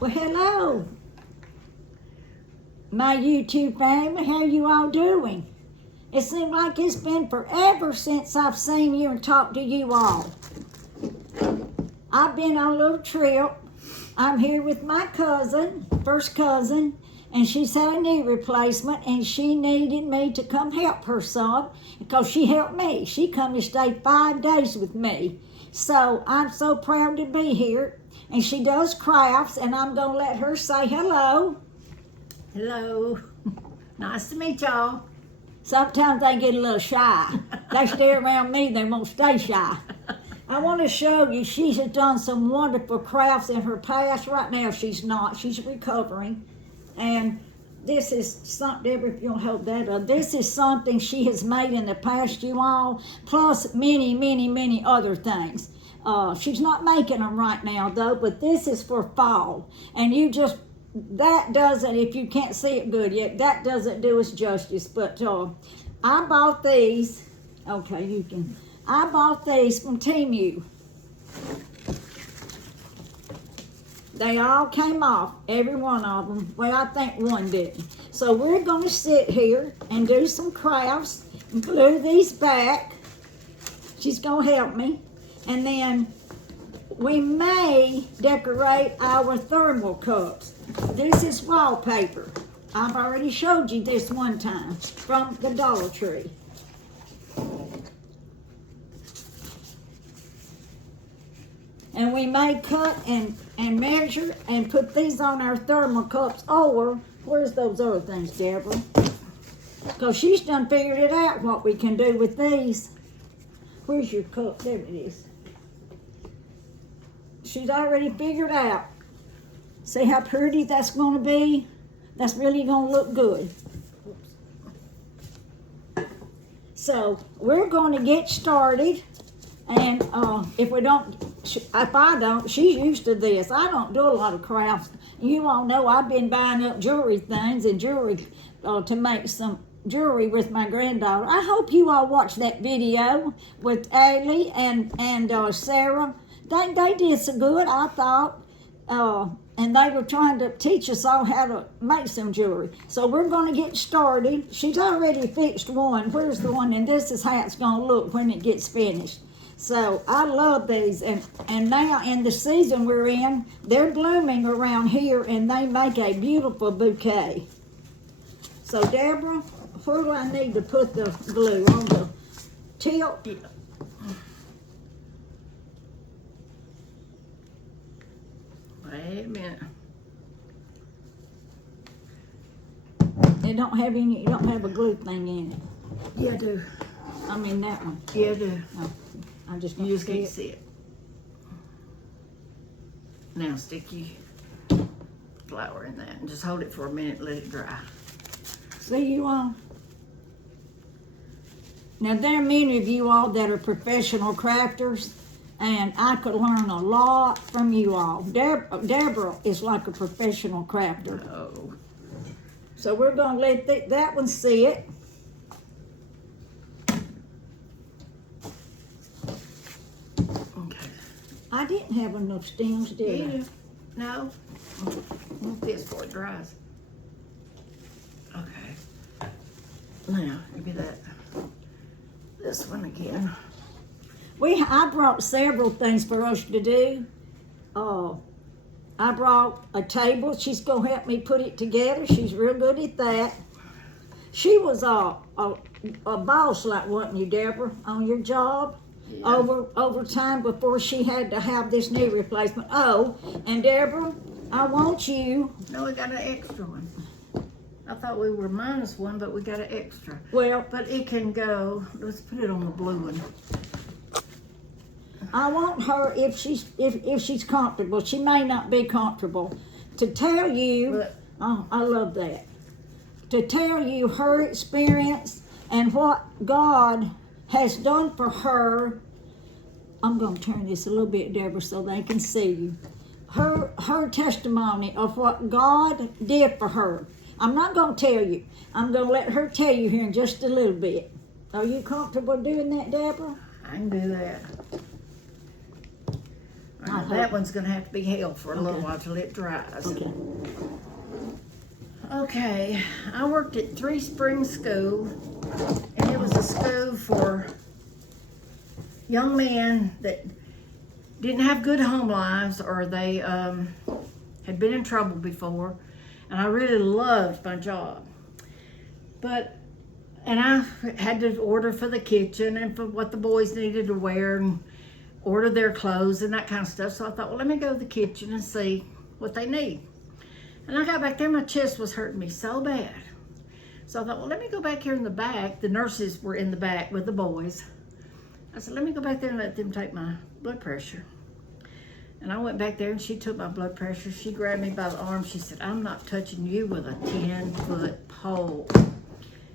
Well, hello, my YouTube family. How you all doing? It seems like it's been forever since I've seen you and talked to you all. I've been on a little trip. I'm here with my cousin, first cousin, and she's had a knee replacement, and she needed me to come help her some because she helped me. She come to stay 5 days with me. So I'm so proud to be here. And she does crafts, and I'm going to let her say hello. Hello. Nice to meet y'all. Sometimes they get a little shy. They stare around me, they won't stay shy. I want to show you, she has done some wonderful crafts in her past. Right now she's not, she's recovering. And this is something, Deborah, if you'll hold that up. This is something she has made in the past, you all, plus many, many, many other things. She's not making them right now though, but this is for fall. And you just, that doesn't, if you can't see it good yet, that doesn't do us justice. But I bought these, okay, you can, I bought these from Temu. They all came off, every one of them. Well, I think one didn't. So we're gonna sit here and do some crafts and glue these back. She's gonna help me. And then we may decorate our thermal cups. This is wallpaper. I've already showed you this one time from the Dollar Tree. And we may cut and measure and put these on our thermal cups, or where's those other things, Deborah? Because she's done figured it out what we can do with these. Where's your cup? There it is. She's already figured out. See how pretty that's going to be? That's really going to look good. So we're going to get started. And if I don't, she's used to this. I don't do a lot of crafts. You all know I've been buying up jewelry things and jewelry to make some jewelry with my granddaughter. I hope you all watched that video with Ailey and Sarah. They did so good, I thought. And they were trying to teach us all how to make some jewelry. So we're going to get started. She's already fixed one. Where's the one? And this is how it's going to look when it gets finished. So I love these, and now in the season we're in, they're blooming around here, and they make a beautiful bouquet. So Deborah, where do I need to put the glue? On the tilt? Yeah. Wait a minute. It don't have any. You don't have a glue thing in it. Yeah, I do. I mean that one. Yeah, I do. Oh, I just You just can't can't see it. Now stick your flour in that and just hold it for a minute, let it dry. See you all. Now there are many of you all that are professional crafters, and I could learn a lot from you all. Deborah is like a professional crafter. Oh. So we're going to let that one sit. Okay. I didn't have enough stems, did I? Yeah. No. Move this before it dries. Okay. Now, give me that. This one again. I brought several things for us to do. I brought a table. She's going to help me put it together. She's real good at that. She was a boss, like, wasn't you, Deborah, on your job? Yeah. Over time before she had to have this knee replacement. Oh, and Deborah, I want you. No, we got an extra one. I thought we were minus one, but we got an extra. Well, But it can go. Let's put it on the blue one. I want her, if she's comfortable, she may not be comfortable, to tell you, But oh, I love that, to tell you her experience and what God has done for her. I'm going to turn this a little bit, Deborah, so they can see you. Her testimony of what God did for her. I'm not going to tell you. I'm going to let her tell you here in just a little bit. Are you comfortable doing that, Deborah? I can do that. That one's gonna have to be held for a little Okay. while till it dries. Okay. Okay, I worked at Three Springs School, and it was a school for young men that didn't have good home lives, or they had been in trouble before, and I really loved my job. And I had to order for the kitchen and for what the boys needed to wear and order their clothes and that kind of stuff. So I thought, well, let me go to the kitchen and see what they need. And I got back there, my chest was hurting me so bad. So I thought, well, let me go back here in the back. The nurses were in the back with the boys. I said, let me go back there and let them take my blood pressure. And I went back there and she took my blood pressure. She grabbed me by the arm. She said, I'm not touching you with a 10-foot pole.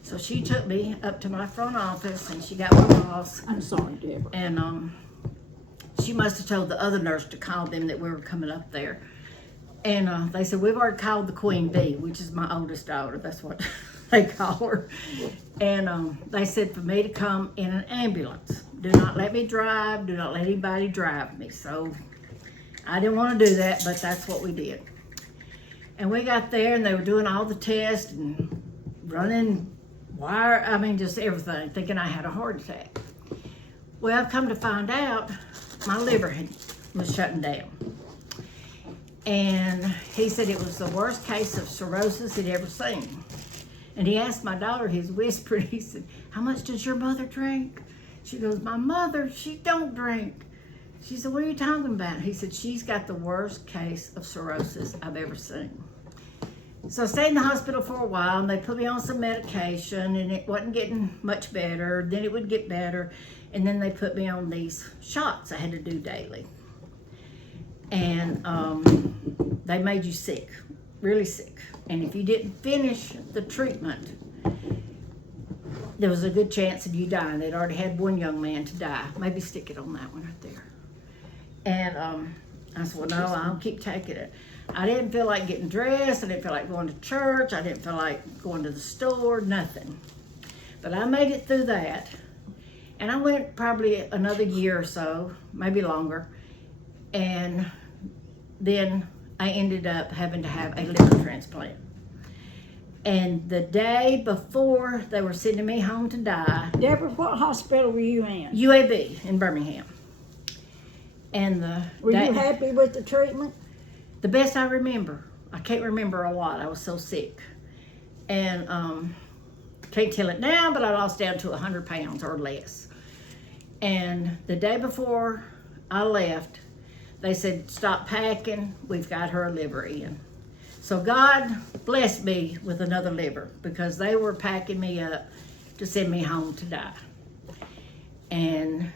So she took me up to my front office and she got my boss. I'm sorry, Deborah. And she must have told the other nurse to call them that we were coming up there. And they said, we've already called the Queen Bee, which is my oldest daughter. That's what they call her. And they said for me to come in an ambulance. Do not let me drive. Do not let anybody drive me. So I didn't want to do that, but that's what we did. And we got there and they were doing all the tests and running wire, just everything, thinking I had a heart attack. Well, I've come to find out my liver was shutting down. And he said it was the worst case of cirrhosis he'd ever seen. And he asked my daughter, he's whispering, he said, how much does your mother drink? She goes, my mother, she don't drink. She said, what are you talking about? He said, she's got the worst case of cirrhosis I've ever seen. So I stayed in the hospital for a while and they put me on some medication and it wasn't getting much better. Then it would get better. And then they put me on these shots I had to do daily. And they made you sick, really sick. And if you didn't finish the treatment, there was a good chance of you dying. They'd already had one young man to die. Maybe stick it on that one right there. And I said, well, no, I'll keep taking it. I didn't feel like getting dressed. I didn't feel like going to church. I didn't feel like going to the store, nothing. But I made it through that. And I went probably another year or so, maybe longer. And then I ended up having to have a liver transplant. And the day before they were sending me home to die, Deborah, what hospital were you in? UAB in Birmingham. And Were you happy with the treatment? The best I remember. I can't remember a lot. I was so sick. And can't tell it now, but I lost down to 100 pounds or less. And the day before I left, they said, stop packing. We've got her liver in. So God blessed me with another liver because they were packing me up to send me home to die. And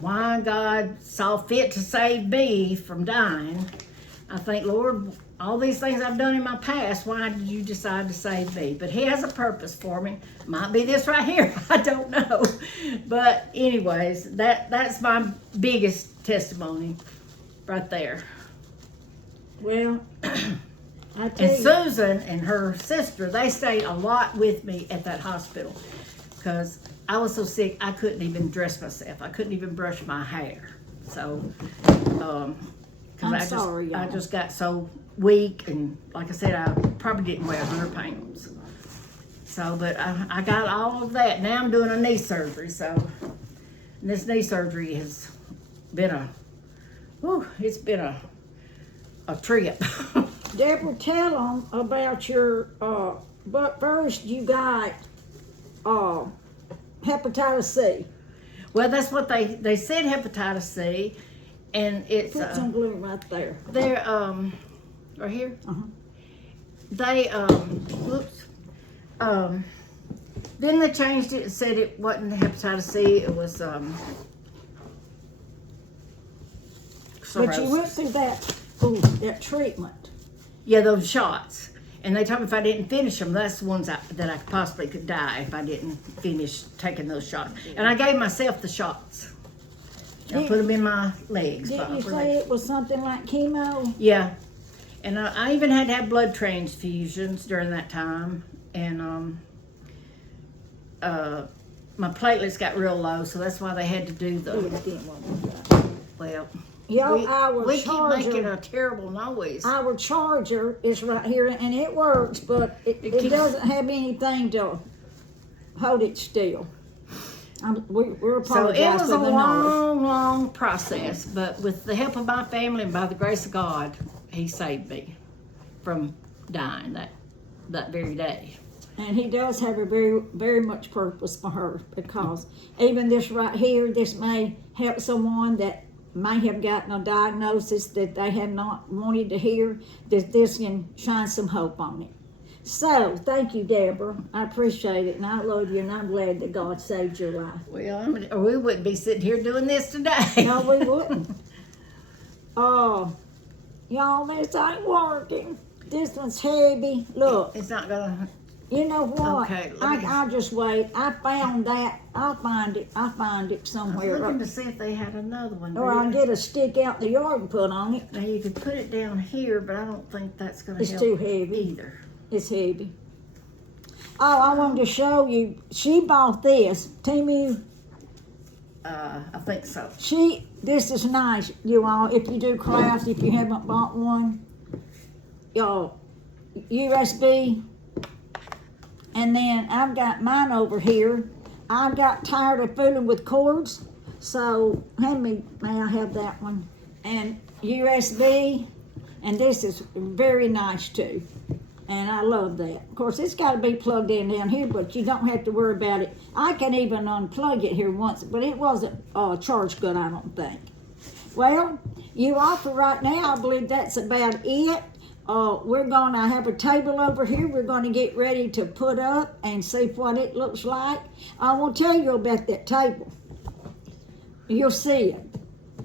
why God saw fit to save me from dying, I think, Lord, all these things I've done in my past, why did you decide to save me? But he has a purpose for me. Might be this right here, I don't know. But anyways, that's my biggest testimony right there. Well, I tell And you, Susan and her sister, they stayed a lot with me at that hospital because I was so sick I couldn't even dress myself. I couldn't even brush my hair. So, I just got so weak, and like I said, I probably didn't weigh 100 pounds. So, but I got all of that. Now I'm doing a knee surgery. So, and this knee surgery has been it's been a trip. Deborah, tell them about your, but first you got hepatitis C. Well, that's what they said, hepatitis C, and it's Put some glue right there. they're right here. Uh-huh. They then they changed it and said it wasn't hepatitis C, it was But you went cirrhosis. through that treatment. Yeah, those shots. And they told me if I didn't finish them, that's the ones that I possibly could die if I didn't finish taking those shots. And I gave myself the shots. I put them in my legs. Didn't you say it was something like chemo? Yeah. And I even had to have blood transfusions during that time. And my platelets got real low, so that's why they had to do Oh, the, I didn't want to do that. well, our we keep making charger, a terrible noise. our charger is right here, and it works, but it doesn't have anything to hold it still. We're So it apologize was for a the noise. long process, but with the help of my family and by the grace of God, He saved me from dying that very day. And He does have a very, very much purpose for her, because even this right here, this may help someone that may have gotten a diagnosis that they have not wanted to hear, that this can shine some hope on it. So, thank you, Deborah. I appreciate it, and I love you, and I'm glad that God saved your life. Well, we wouldn't be sitting here doing this today. No, we wouldn't. Oh, y'all, this ain't working. This one's heavy. Look, It's not gonna. you know what? Okay, I'll just wait. I found that. I'll find it I was somewhere. looking to see if they had another one. Or I'll get a stick out in the yard and put on it. Now you could put it down here, but I don't think that's gonna It's help too heavy. either. It's heavy. Oh, I wanted to show you. She bought this. Timu. I think so. This is nice, you all. If you do crafts, if you haven't bought one, y'all, USB. And then I've got mine over here. I got tired of fooling with cords, so may I have that one? And USB, and this is very nice too. And I love that. Of course, it's got to be plugged in down here, but you don't have to worry about it. I can even unplug it here once, but it wasn't charged good, I don't think. Well, you all for right now, I believe that's about it. We're going to have a table over here we're going to get ready to put up and see what it looks like. I will tell you about that table. You'll see it.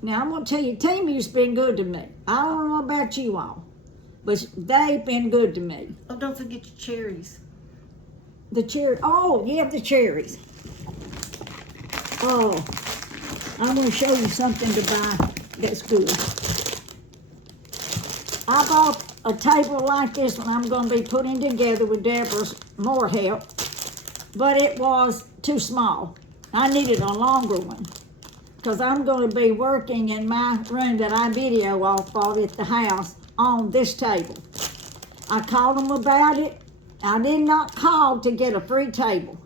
Now, I'm going to tell you, Timu's been good to me. I don't know about you all, but they've been good to me. Oh, don't forget your cherries. The cherry. Oh, yeah, the cherries. Oh, I'm going to show you something to buy that's good. I bought a table like this one I'm going to be putting together with Deborah's more help, but it was too small. I needed a longer one because I'm going to be working in my room that I video off of at the house on this table. I called them about it. I did not call to get a free table.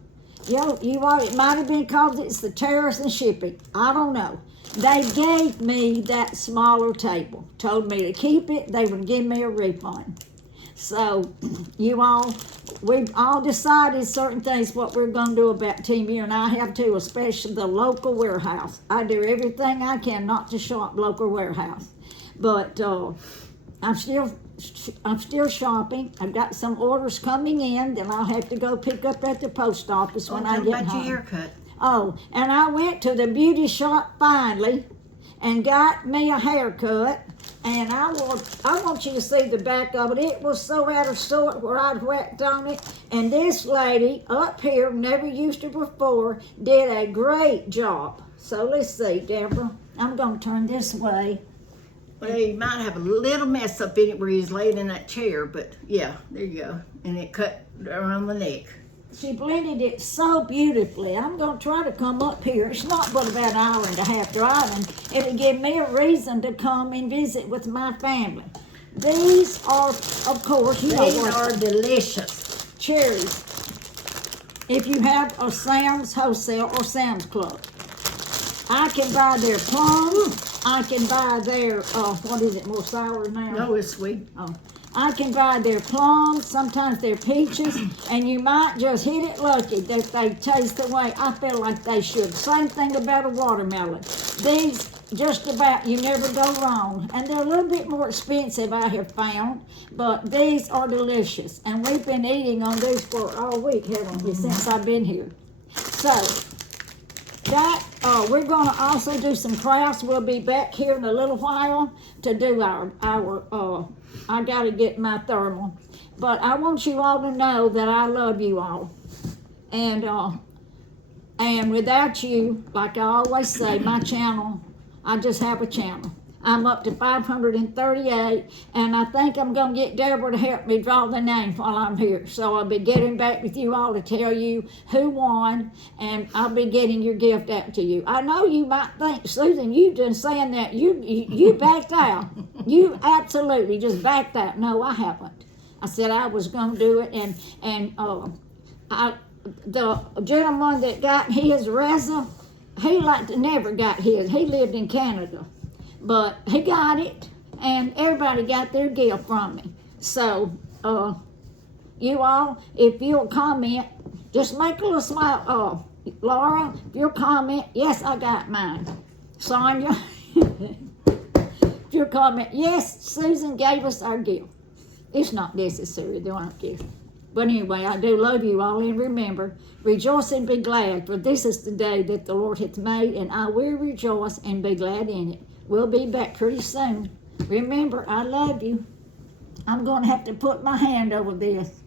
It might have been because it's the tariffs and shipping. I don't know. They gave me that smaller table, told me to keep it, they would give me a refund. So, we've all decided certain things what we're going to do about Timu, and I have too, especially the local warehouse. I do everything I can not to shop local warehouse. But I'm still shopping. I've got some orders coming in that I'll have to go pick up at the post office when I get home. Your haircut. Oh, and I went to the beauty shop finally and got me a haircut. And I want you to see the back of it. It was so out of sort where I'd whacked on it. And this lady up here, never used her before, did a great job. So let's see, Deborah. I'm going to turn this way. Well, you might have a little mess up in it where he's laying in that chair, but yeah, there you go. And it cut around the neck. She blended it so beautifully. I'm going to try to come up here. It's not but about an hour and a half driving. It'll give me a reason to come and visit with my family. These are, of course, These are delicious. Cherries. If you have a Sam's Wholesale or Sam's Club. I can buy their plums. I can buy their, more sour now? No, it's sweet. Oh. I can buy their plums, sometimes their peaches, and you might just hit it lucky that they taste the way I feel like they should. Same thing about a watermelon. These, just about, you never go wrong. And they're a little bit more expensive, I have found, but these are delicious. And we've been eating on these for all week, haven't we, since I've been here. So, we're going to also do some crafts. We'll be back here in a little while to do our I got to get my thermal. But I want you all to know that I love you all. And without you, like I always say, my channel, I just have a channel. I'm up to 538, and I think I'm going to get Deborah to help me draw the names while I'm here. So I'll be getting back with you all to tell you who won, and I'll be getting your gift out to you. I know you might think, Susan, you just saying that you backed out. You absolutely just backed out. No, I haven't. I said I was going to do it, and the gentleman that got his Reza, he never got his. He lived in Canada, but he got it, and everybody got their gift from me. So, you all, if you'll comment, just make a little smile. Laura, if you'll comment, yes, I got mine. Sonia, if you'll comment, yes, Susan gave us our gift. It's not necessary, they don't care. But anyway, I do love you all, and remember, rejoice and be glad, for this is the day that the Lord hath made, and I will rejoice and be glad in it. We'll be back pretty soon. Remember, I love you. I'm going to have to put my hand over this.